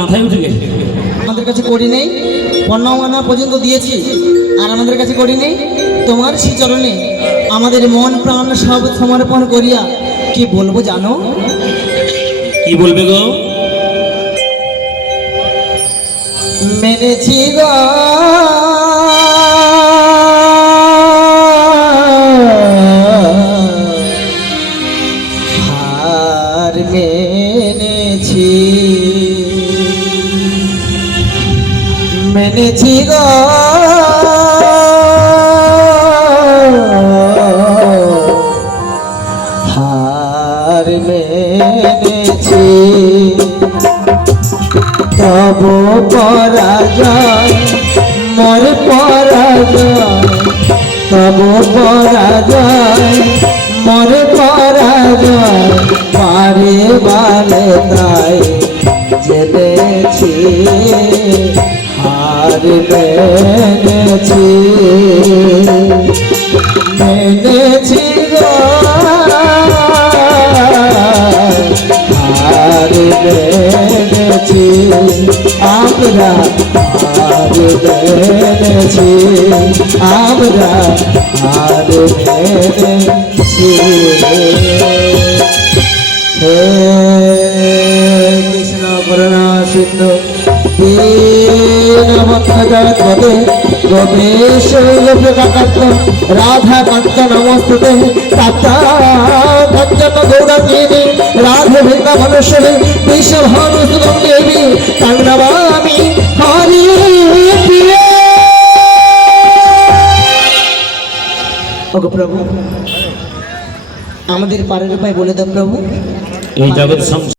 মাথায় উঠে গেছে। আমাদের কাছে করি নেই, বর্ণমানা পর্যন্ত দিয়েছি, আর আমাদের কাছে করি নেই। তোমার শ্রীচরণে আমাদের মন প্রাণ সব সমর্পণ করিয়া কি বলবো জানো? কি বলবে গো? মেনেছি গো হার মেনেছি, মেনেছি গো হার মেনেছি। তব পরাজয় মোর পরাজয়, তব পরাজয় মোর পরাজয়, বারে বারে তাই জেনেছি হার মেনেছি, মেনেছি গো হার মেনেছি, আমরা হার মেনেছি, আমরা হার মেনেছি। হে কৃষ্ণ করুণা সিন্ধু দীনবন্ধু জগৎপতে গোপীশ গোপীকান্ত রাধাকান্ত নমস্তুতে। তপ্তাঞ্জন গৌরকিনী রাধে বৃন্দাবনেশ্বরী বিশ্বভানুসুতং দেবী তাং নমামি হরি প্রিয়ে। ওগো প্রভু, আমাদের পারের উপায় বলে দাও প্রভু। এই জগৎ